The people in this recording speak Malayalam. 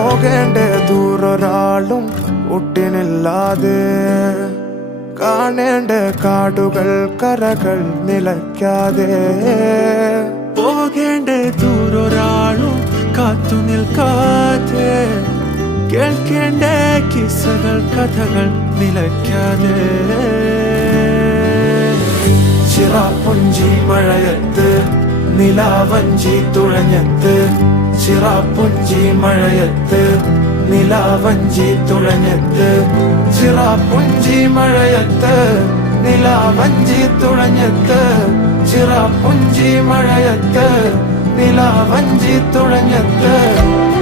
പോകേണ്ട ദൂരൊരാളും ഒട്ടിനില്ലാതെ കാണേണ്ട കാടുകൾ കരകൾ നിലയ്ക്കാതെ പോകേണ്ട ദൂരൊരാളും കാത്തു നിൽക്കാതെ കേൾക്കേണ്ട കിസ്സകൾ കഥകൾ നിലയ്ക്കാതെ ചിറാപ്പുഞ്ചി മഴയത്ത് നിലാവഞ്ചി തുഴഞ്ഞത്ത് ചിറാപ്പുഞ്ചി മഴയത്ത് നിലാവഞ്ചി തുഴഞ്ഞത്ത് ചിറാപ്പുഞ്ചി മഴയത്ത് നിലാവഞ്ചി തുഴഞ്ഞത്ത് ചിറാപ്പുഞ്ചി മഴയത്ത് നിലാവഞ്ചി തുഴഞ്ഞത്ത്